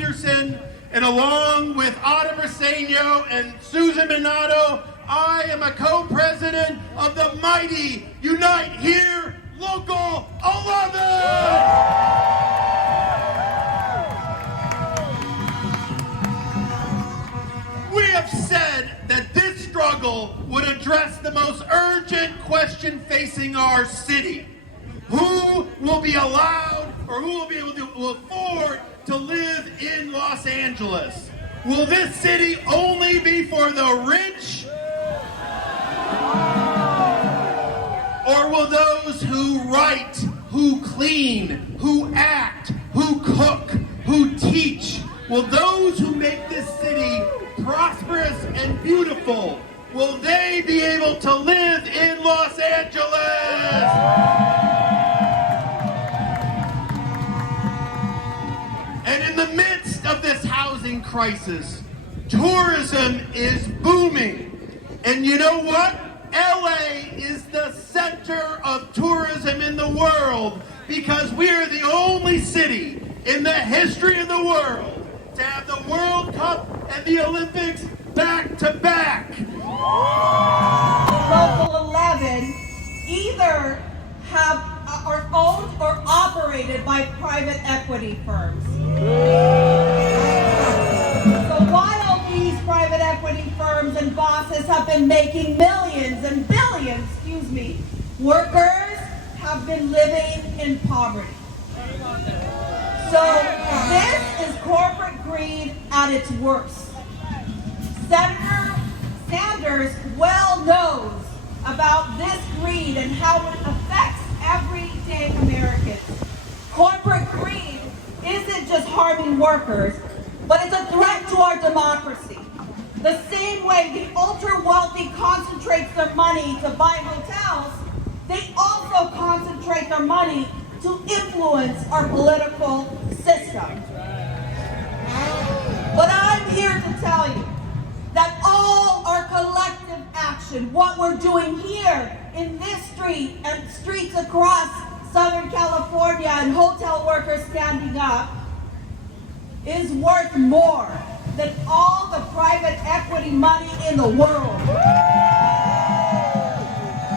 Peterson, and along with Ada Briseño and Susan Minato, I am a co-president of the mighty Unite Here Local 11! We have said that this struggle would address the most urgent question facing our city. Who will be allowed, or who will be able to afford to live in Los Angeles? Will this city only be for the rich? Or will those who write, who clean, who act, who cook, who teach, will those who make this city prosperous and beautiful, will they be able to live in Los Angeles? And in the midst of this housing crisis, tourism is booming. And you know what? LA is the center of tourism in the world because we are the only city in the history of the world to have the World Cup and the Olympics back to back. Local 11 either are owned or operated by private equity firms. So while these private equity firms and bosses have been making millions and billions, workers have been living in poverty. So this is corporate greed at its worst. Senator Sanders well knows about this greed and how it affects everyday Americans. Corporate greed isn't just harming workers, but it's a threat to our democracy. The same way the ultra-wealthy concentrates their money to buy hotels, they also concentrate their money to influence our political system. But I'm here to tell you that all our collective action, what we're doing here in this street and streets across Southern California and hotel workers standing up, is worth more than all the private equity money in the world.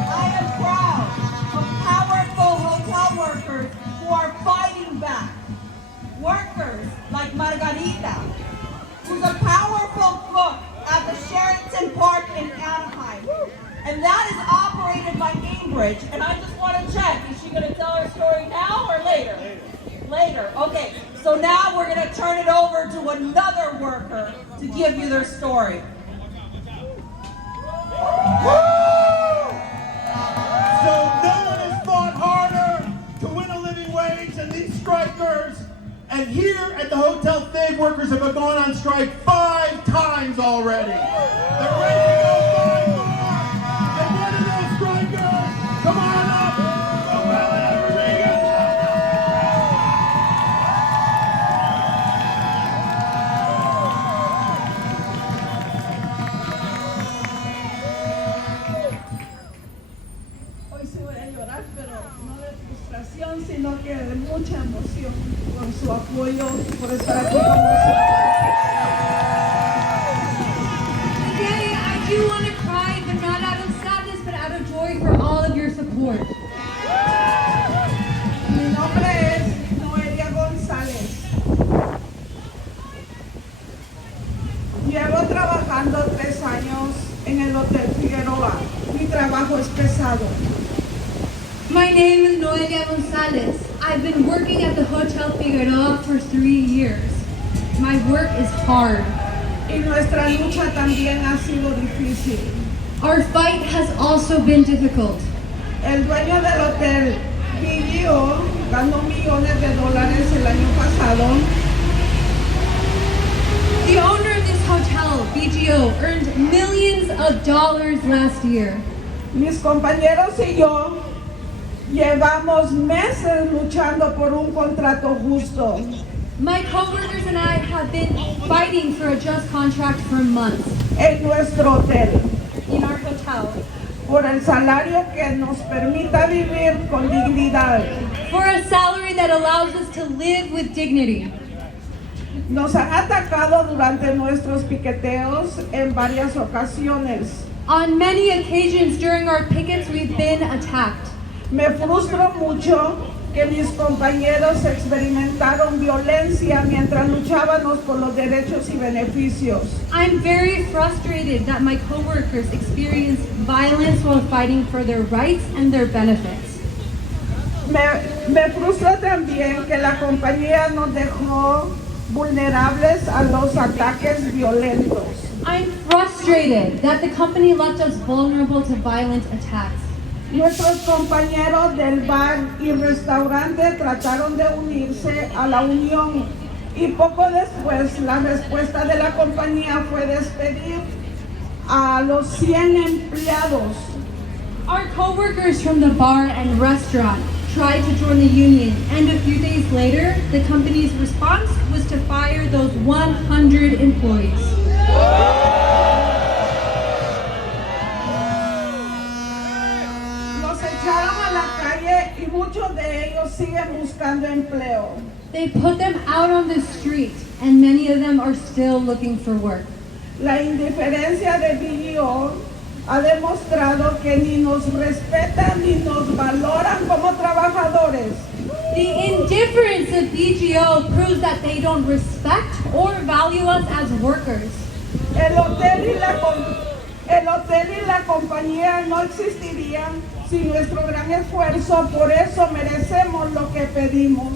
I am proud of powerful hotel workers who are fighting back. Workers like Margarita, who's a powerful cook at the Sheraton Park in Anaheim. And that is operated by Cambridge. And I just want to check, is she going to tell her story now or later? Later. Okay, so now we're going to turn it over to another worker to give you their story. So no one has fought harder to win a living wage than these strikers. And here at the Hotel Fig, workers have gone on strike 5 times already. They're ready to go 5 more. And one of those strikers, come on up, Roella Rodriguez. Hoy sí voy a llorar, pero no de frustración, sino que de mucha emoción por su apoyo, por estar aquí con nosotros. Today, I do want to cry, but not out of sadness, but out of joy for all of your support. Mi nombre es Noelia González. Llevo trabajando 3 años en el Hotel Figueroa. Mi trabajo es pesado. My name is Noelia Gonzalez. I've been working at the Hotel Figueroa for 3 years. My work is hard. Y nuestra lucha también ha sido difícil. Our fight has also been difficult. El dueño del hotel vivió, ganó millones de dólares el año pasado. The owner of this hotel, BGO, earned millions of dollars last year. Mis compañeros y yo llevamos meses luchando por un contrato justo. My coworkers and I have been fighting for a just contract for months En nuestro hotel, in our hotel por el salario que nos permita vivir con dignidad. for a salary that allows us to live with dignity. Nos han atacado durante nuestros piqueteos en varias ocasiones. On many occasions during our pickets, we've been attacked. Me frustro mucho que mis compañeros experimentaron violencia mientras luchábamos por los derechos y beneficios. I'm very frustrated that my coworkers experienced violence while fighting for their rights and their benefits. Me frustra también que la compañía nos dejó vulnerables a los ataques violentos. I'm frustrated that the company left us vulnerable to violent attacks. Nuestros compañeros del bar y restaurante trataron de unirse a la unión y poco después la respuesta de la compañía fue despedir a los 100 empleados. Our coworkers from the bar and restaurant tried to join the union, and a few days later, the company's response was to fire those 100 employees. Los echaron a la calle y muchos de ellos siguen buscando empleo. They put them out on the street, and many of them are still looking for work. La indiferencia de BGO ha demostrado que ni nos respetan ni nos valoran como trabajadores. The indifference of BGO proves that they don't respect or value us as workers. El hotel y la compañía no existirían sin nuestro gran esfuerzo, por eso merecemos lo que pedimos.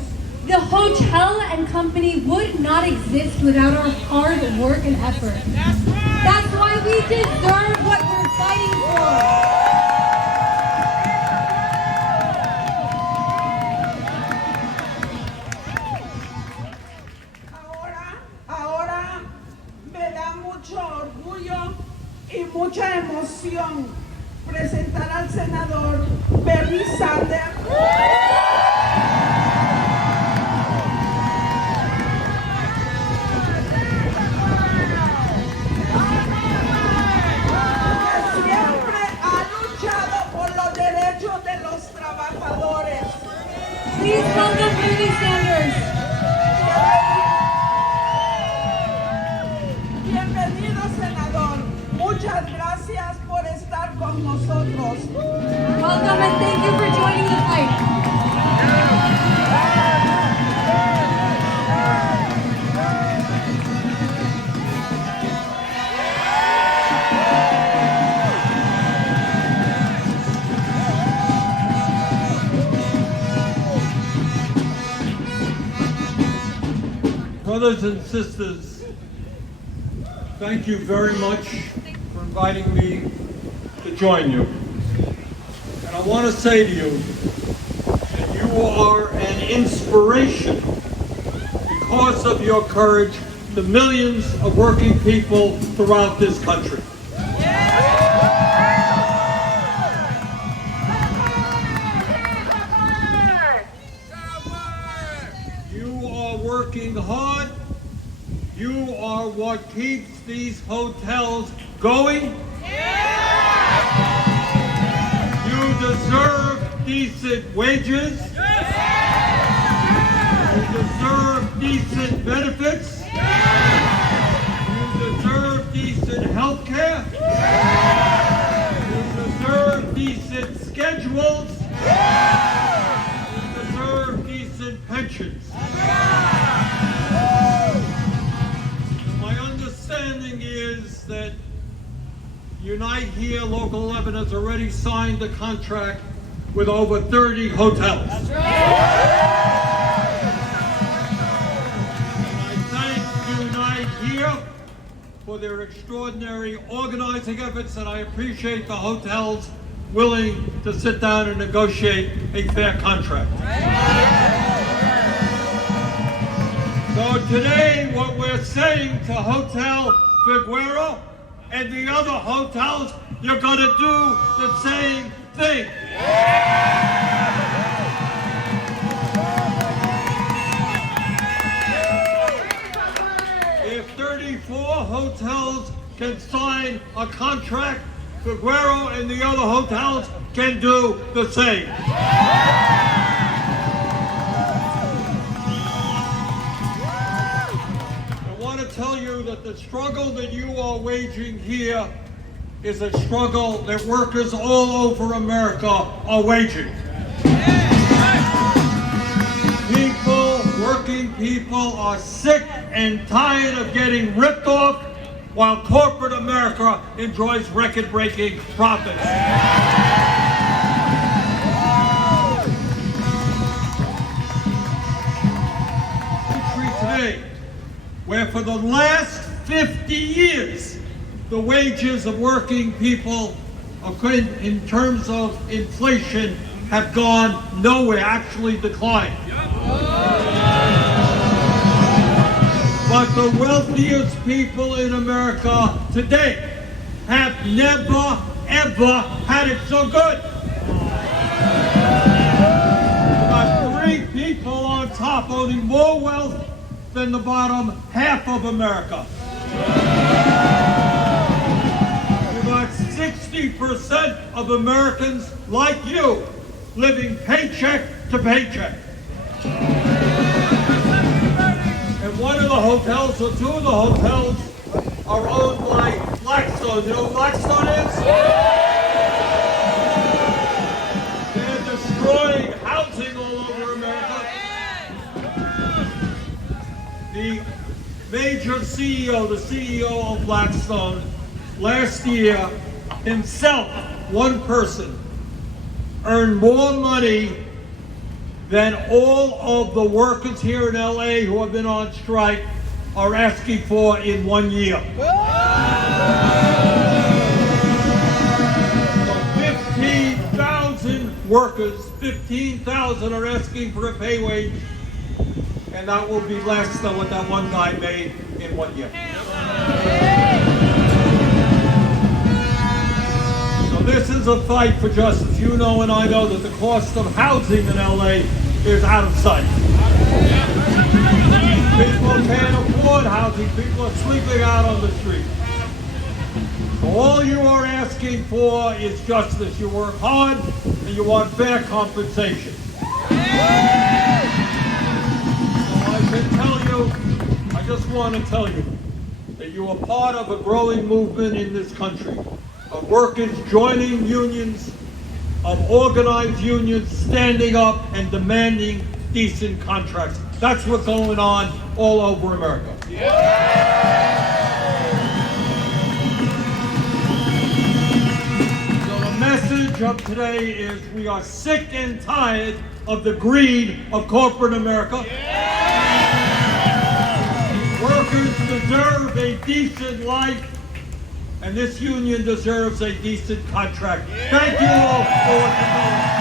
The hotel and company would not exist without our hard work and effort. That's why we deserve what we're fighting for. Ahora me da mucho orgullo y mucha emoción presentar al senador Bernie Sanders. Please welcome Bernie Sanders. Bienvenido, senador. Muchas gracias por estar con nosotros. Welcome and thank you for joining the fight. Brothers and sisters, thank you very much for inviting me to join you. And I want to say to you that you are an inspiration because of your courage to millions of working people throughout this country. You are working hard. You are what keeps these hotels going. You deserve decent wages. You deserve decent benefits. You deserve decent health care. You deserve decent schedules. You deserve decent pensions. My understanding is that Unite Here Local 11 has already signed a contract with over 30 hotels. That's right. And I thank Unite Here for their extraordinary organizing efforts, and I appreciate the hotels willing to sit down and negotiate a fair contract. So today, what we're saying to Hotel Figueroa and the other hotels, you're going to do the same thing. If 34 hotels can sign a contract, Figueroa and the other hotels can do the same. want to tell you that the struggle that you are waging here is a struggle that workers all over America are waging. Working people are sick and tired of getting ripped off while corporate America enjoys record-breaking profits. Today, where for the last 50 years, the wages of working people, in terms of inflation, have gone nowhere, actually declined. But the wealthiest people in America today have never, ever had it so good. About 3 people on top owning more wealth than the bottom half of America. About 60% of Americans like you living paycheck to paycheck. And one of the hotels, or 2 of the hotels, are owned by Blackstone. You know what Blackstone is? They're destroying housing all over America. The major CEO, the CEO of Blackstone, last year, himself, one person, earned more money than all of the workers here in LA who have been on strike are asking for in 1 year. So 15,000 workers, 15,000 are asking for a pay wage, and that will be less than what that one guy made in 1 year. So this is a fight for justice. You know and I know that the cost of housing in LA is out of sight. People can't afford housing. People are sleeping out on the street. All you are asking for is justice. You work hard and you want fair compensation. I just want to tell you that you are part of a growing movement in this country of workers joining unions, of organized unions standing up and demanding decent contracts. That's what's going on all over America. So the message of today is we are sick and tired of the greed of corporate America. Workers deserve a decent life, and this union deserves a decent contract. Thank you all for what you're doing.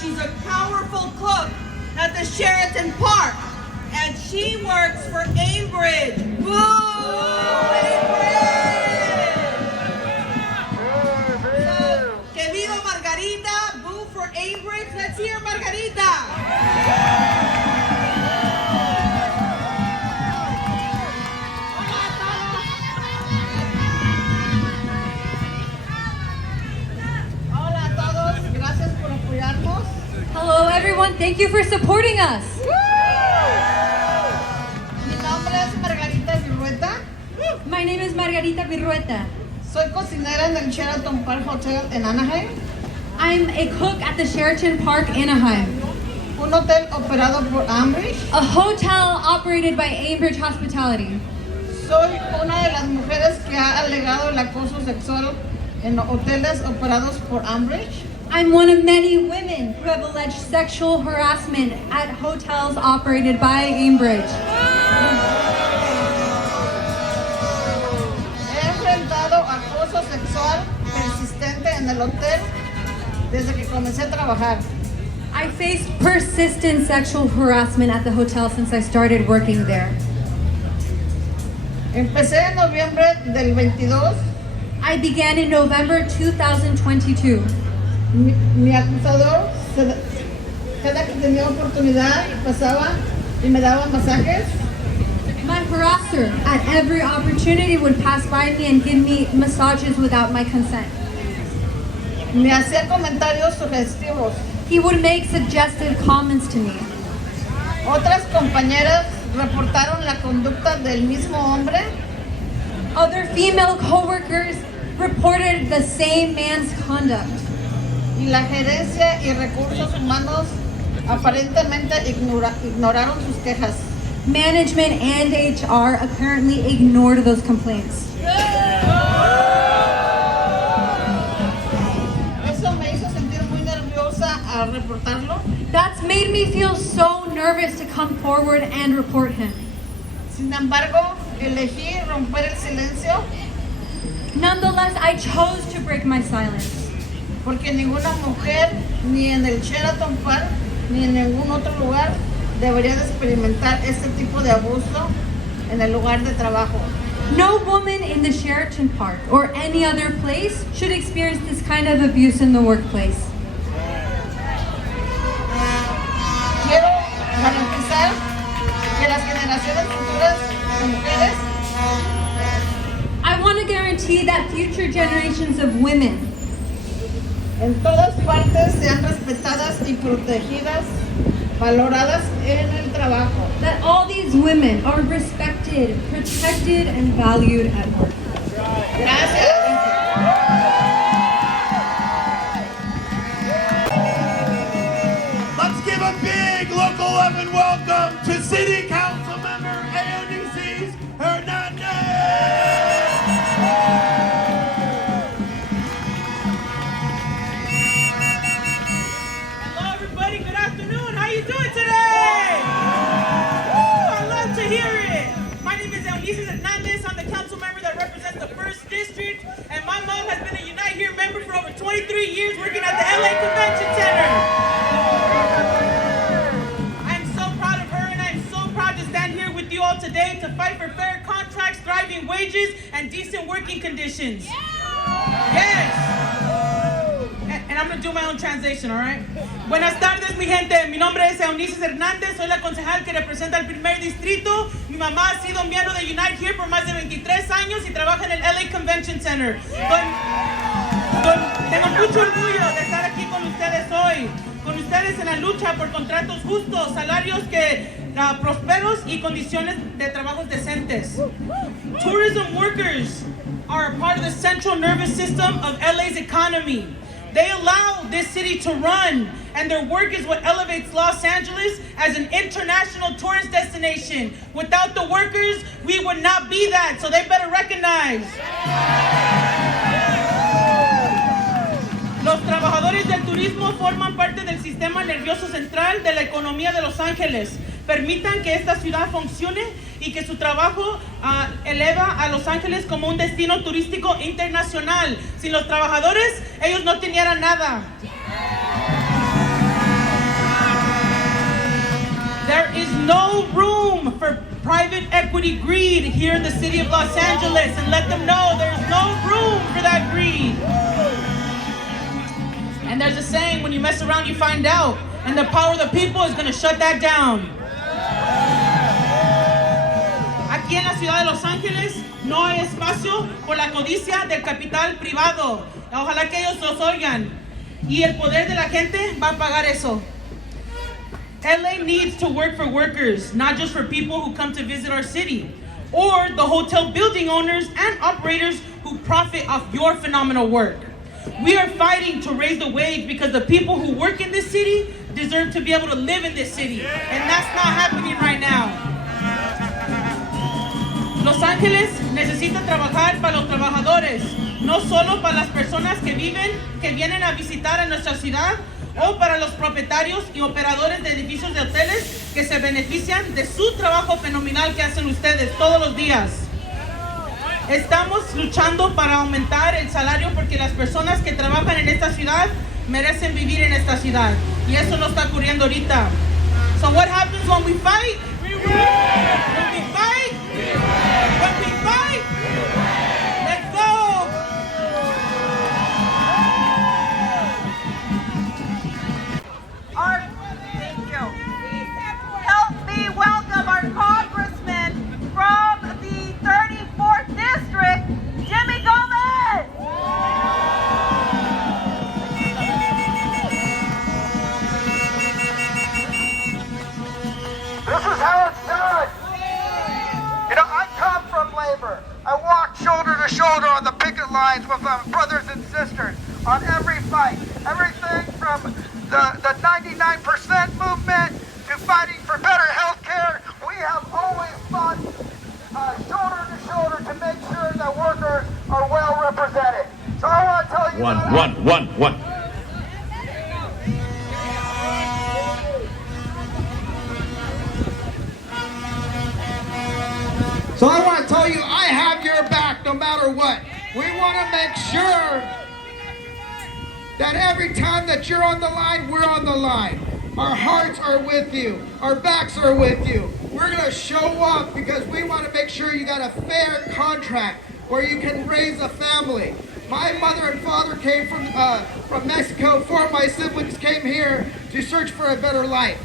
She's a powerful cook at the Sheraton Park, and she works for Ambridge. Woo! Ambridge! So, que viva Margarita! Boo for Ambridge! Let's hear Margarita! Hello everyone, thank you for supporting us. Mi nombre es Margarita Virrueta. My name is Margarita Virrueta. Soy cocinera en el Sheraton Park Hotel en Anaheim. I'm a cook at the Sheraton Park, Anaheim. Un hotel operado por Ambridge. A hotel operated by Ambridge Hospitality. Soy una de las mujeres que ha alegado el acoso sexual en hoteles operados por Ambridge. I'm one of many women who have alleged sexual harassment at hotels operated by Ambridge. He enfrentado acoso sexual en el hotel desde que comencé a trabajar. I faced persistent sexual harassment at the hotel since I started working there. Empecé en noviembre del 22. I began in November 2022. Mi acusador, cada que tenía oportunidad, pasaba y me daba masajes. My harasser, at every opportunity, would pass by me and give me massages without my consent. Me hacía comentarios sugestivos. He would make suggestive comments to me. Otras compañeras reportaron la conducta del mismo hombre. Other female coworkers reported the same man's conduct. Y la gerencia y recursos humanos aparentemente ignoraron sus quejas. Management and HR apparently ignored those complaints. Eso me hizo sentir muy nerviosa al reportarlo. That's made me feel so nervous to come forward and report him. Sin embargo, elegí romper el silencio Nonetheless, I chose to break my silence. porque ninguna mujer, ni en el Sheraton Park, ni en ningún otro lugar, debería de experimentar este tipo de abuso en el lugar de trabajo. No woman in the Sheraton Park or any other place should experience this kind of abuse in the workplace. Quiero garantizar que las generaciones futuras de mujeres I want to guarantee that future generations of women en todas partes sean respetadas y protegidas, valoradas en el trabajo. that all these women are respected, protected, and valued at work. Gracias. Let's give a big local love and welcome to City Council Member Unionize Hernandez. Hello, everybody. Good afternoon. How you doing today? Woo, I love to hear it. My name is Unionize Hernandez. I'm the council member that represents the 1st District, and my mom has been a Unite Here member for over 23 years working at the LA Convention Center. I'm so proud of her, and I'm so proud to stand here with you all today to fight for fair contracts, thriving wages, and decent working conditions. Yes. And I'm going to do my own translation, all right? Buenas tardes, mi gente. Mi nombre es Unionize Hernández. Soy la concejal que representa el primer distrito. Mi mamá ha sido miembro de Unite Here por más de 23 años y trabaja en el LA Convention Center. Tengo mucho orgullo de estar aquí con ustedes hoy. Con ustedes en la lucha por contratos justos, salarios prosperos y condiciones de trabajos decentes. Tourism workers are a part of the central nervous system of LA's economy. They allow this city to run, and their work is what elevates Los Angeles as an international tourist destination. Without the workers, we would not be that, so they better recognize. Los trabajadores del turismo forman parte del sistema nervioso central de la economía de Los Ángeles. Permitan que esta ciudad funcione y que su trabajo eleva a Los Ángeles como un destino turístico internacional. Sin los trabajadores, ellos no tenían nada. There is no room for private equity greed here in the city of Los Angeles, and let them know there's no room for that greed. And there's a saying, when you mess around, you find out. And the power of the people is going to shut that down. Aquí en la ciudad de Los Ángeles no hay espacio por la codicia del capital privado. Ojalá que ellos los oigan. Y el poder de la gente va a pagar eso. LA needs to work for workers, not just for people who come to visit our city, or the hotel building owners and operators who profit off your phenomenal work. We are fighting to raise the wage because the people who work in this city deserve to be able to live in this city, and that's not happening right now. Los Ángeles necesita trabajar para los trabajadores, no solo para las personas que vienen a visitar a nuestra ciudad, o para los propietarios y operadores de edificios de hoteles que se benefician de su trabajo fenomenal que hacen ustedes todos los días. Estamos luchando para aumentar el salario porque las personas que trabajan en esta ciudad merecen vivir en esta ciudad. Y eso no está ocurriendo ahorita. So what happens when we fight? We win! When we fight? We win! When we fight? We win! Let's go! Thank you. Help me welcome our congressman from the 34th District, Jimmy Gomez! This is how it's done. You know, I come from labor. I walk shoulder to shoulder on the picket lines with brothers and sisters on every fight. Everything from the 99% movement to fighting for better health care. We have always fought shoulder to shoulder to make sure that workers are well represented. So I want to tell you One. So I want to tell you, I have your back no matter what. We want to make sure that every time that you're on the line, we're on the line. Our hearts are with you. Our backs are with you. We're going to show up because we want to make sure you got a fair contract where you can raise a family. My mother and father came from Mexico. 4 of my siblings came here to search for a better life.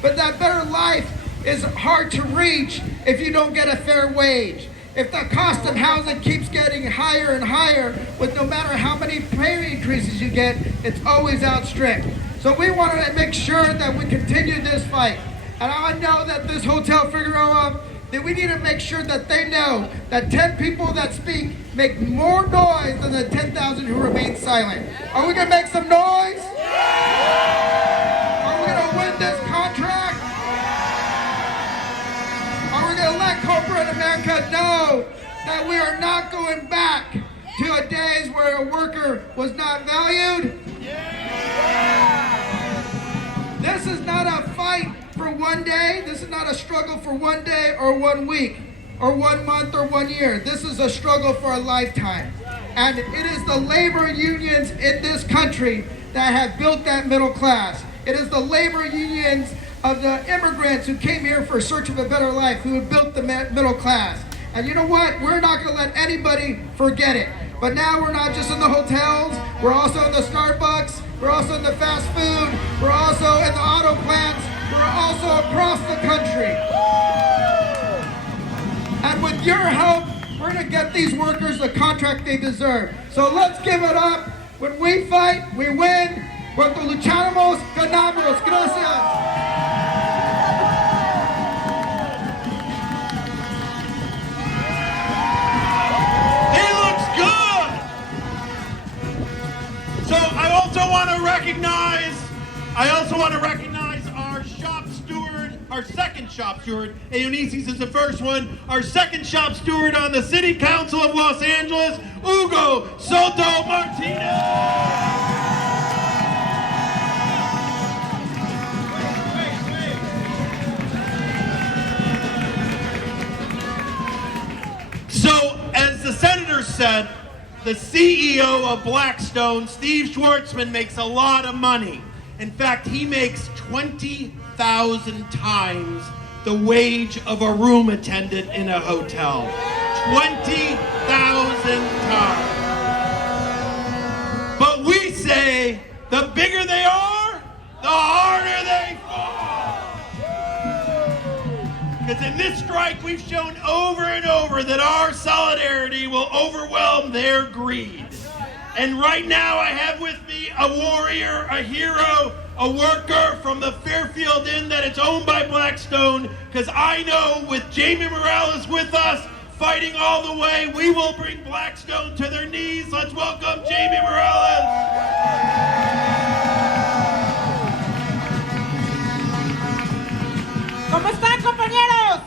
But that better life is hard to reach if you don't get a fair wage. If the cost of housing keeps getting higher and higher, with no matter how many pay increases you get, it's always outstripped. So we want to make sure that we continue this fight. And I know that this Hotel Figueroa, that we need to make sure that they know that 10 people that speak make more noise than the 10,000 who remain silent. Are we going to make some noise? Are we going to win this contract? Are we going to let corporate America know that we are not going back to a days where a worker was not valued? This is not a fight for one day. This is not a struggle for one day or 1 week or 1 month or 1 year. This is a struggle for a lifetime. And it is the labor unions in this country that have built that middle class. It is the labor unions of the immigrants who came here for search of a better life who have built the middle class. And you know what? We're not going to let anybody forget it. But now we're not just in the hotels, we're also in the Starbucks, we're also in the fast food, we're also in the auto plants, we're also across the country. And with your help, we're going to get these workers the contract they deserve. So let's give it up. When we fight, we win. Cuando luchamos, ganamos. Gracias. I also want to recognize our shop steward, our second shop steward. Unionize is the first one. Our second shop steward on the City Council of Los Angeles, Hugo Soto Martinez. So, as the senator said, the CEO of Blackstone, Steve Schwartzman, makes a lot of money. In fact, he makes 20,000 times the wage of a room attendant in a hotel. 20,000 times. But we say, the bigger they are, the harder they fall. Because in this strike, we've shown over and over that our solidarity will overwhelm their greed. And right now I have with me a warrior, a hero, a worker from the Fairfield Inn that is owned by Blackstone, because I know with Jamie Morales with us, fighting all the way, we will bring Blackstone to their knees. Let's welcome Jamie Morales. ¿Cómo están, compañeros?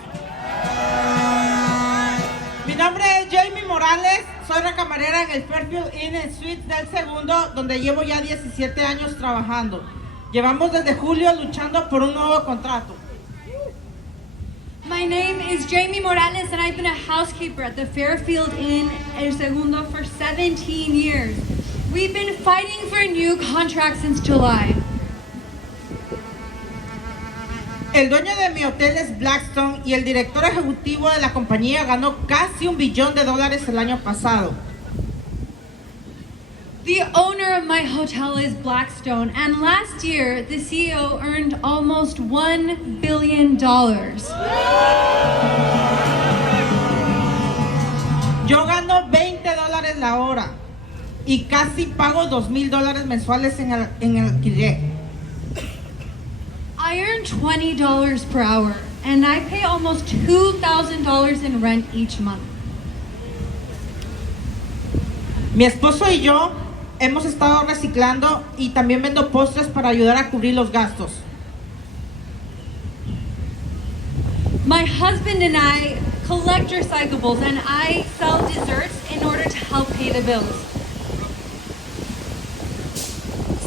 Mi nombre es Jamie Morales, soy la camarera en el Fairfield Inn and Suites del segundo, donde llevo ya 17 años trabajando. Llevamos desde julio luchando por un nuevo contrato. My name is Jamie Morales, and I've been a housekeeper at the Fairfield Inn El Segundo for 17 years. We've been fighting for a new contract since July. El dueño de mi hotel es Blackstone y el director ejecutivo de la compañía ganó casi $1 billón el año pasado. The owner of my hotel is Blackstone, and last year the CEO earned almost $1 billion. Yo gano $20 la hora y casi pago $2,000 mensuales en el alquiler. I earn $20 per hour, and I pay almost $2,000 in rent each month. Mi esposo y yo hemos estado reciclando y también vendo postres para ayudar a cubrir los gastos. My husband and I collect recyclables, and I sell desserts in order to help pay the bills.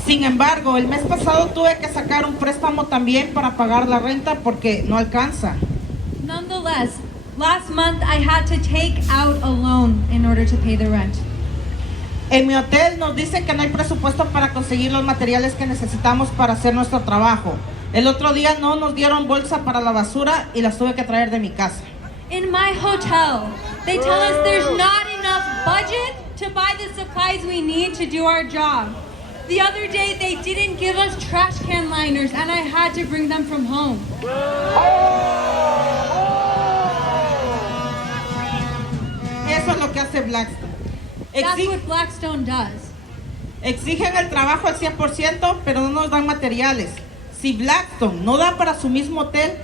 Sin embargo, el mes pasado tuve que sacar un préstamo también para pagar la renta porque no alcanza. Nonetheless, last month I had to take out a loan in order to pay the rent. En mi hotel nos dicen que no hay presupuesto para conseguir los materiales que necesitamos para hacer nuestro trabajo. El otro día no nos dieron bolsa para la basura y las tuve que traer de mi casa. In my hotel, they tell us there's not enough budget to buy the supplies we need to do our job. The other day, they didn't give us trash can liners, and I had to bring them from home. Eso es lo que hace Blackstone. That's what Blackstone does. Exigen el trabajo al 100%, pero no nos dan materiales. Si Blackstone no da para su mismo hotel,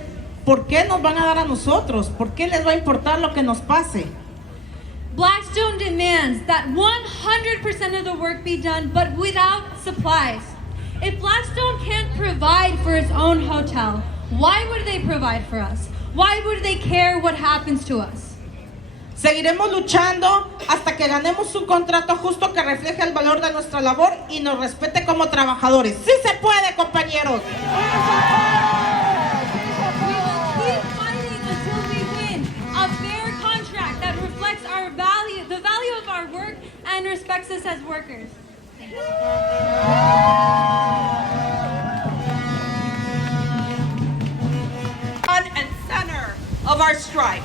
¿por qué nos van a dar a nosotros? ¿Por qué les va a importar lo que nos pase? Blackstone demands that 100% of the work be done, but without supplies. If Blackstone can't provide for its own hotel, why would they provide for us? Why would they care what happens to us? Seguiremos luchando hasta que ganemos un contrato justo que refleje el valor de nuestra labor y nos respete como trabajadores. ¡Sí se puede, compañeros! We will keep fighting until we win a fair contract that reflects our value, the value of our work, and respects us as workers. Front and center of our strike,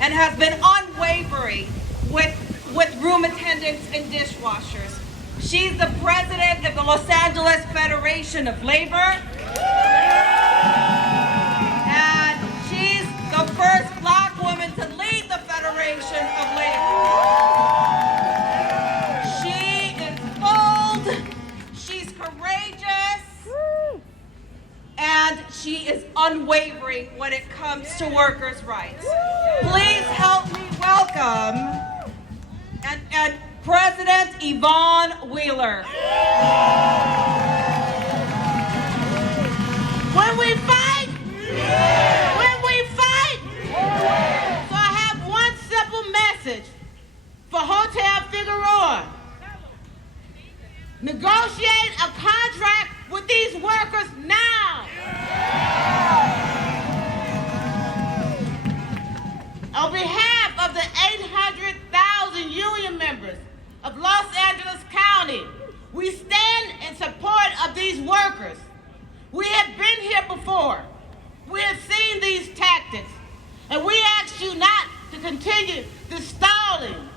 and has been unwavering with room attendants and dishwashers. She's the president of the Los Angeles Federation of Labor, and she's the first Black woman to lead the Federation of Labor. She is bold, she's courageous, and she is unwavering when it comes to workers' rights. Please help me welcome and President Yvonne Wheeler. When we fight, so I have one simple message for Hotel Figueroa. Negotiate a contract with these workers now. On behalf of the 800,000 union members of Los Angeles County, we stand in support of these workers. We have been here before. We have seen these tactics, and we ask you not to continue the stalling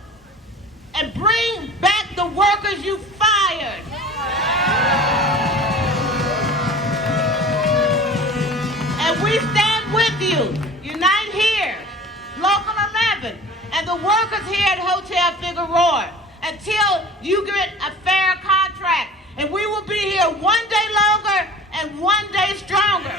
and bring back the workers you fired. And we stand with you. Unite here, Local 11, and the workers here at Hotel Figueroa until you get a fair contract. And we will be here one day longer and one day stronger.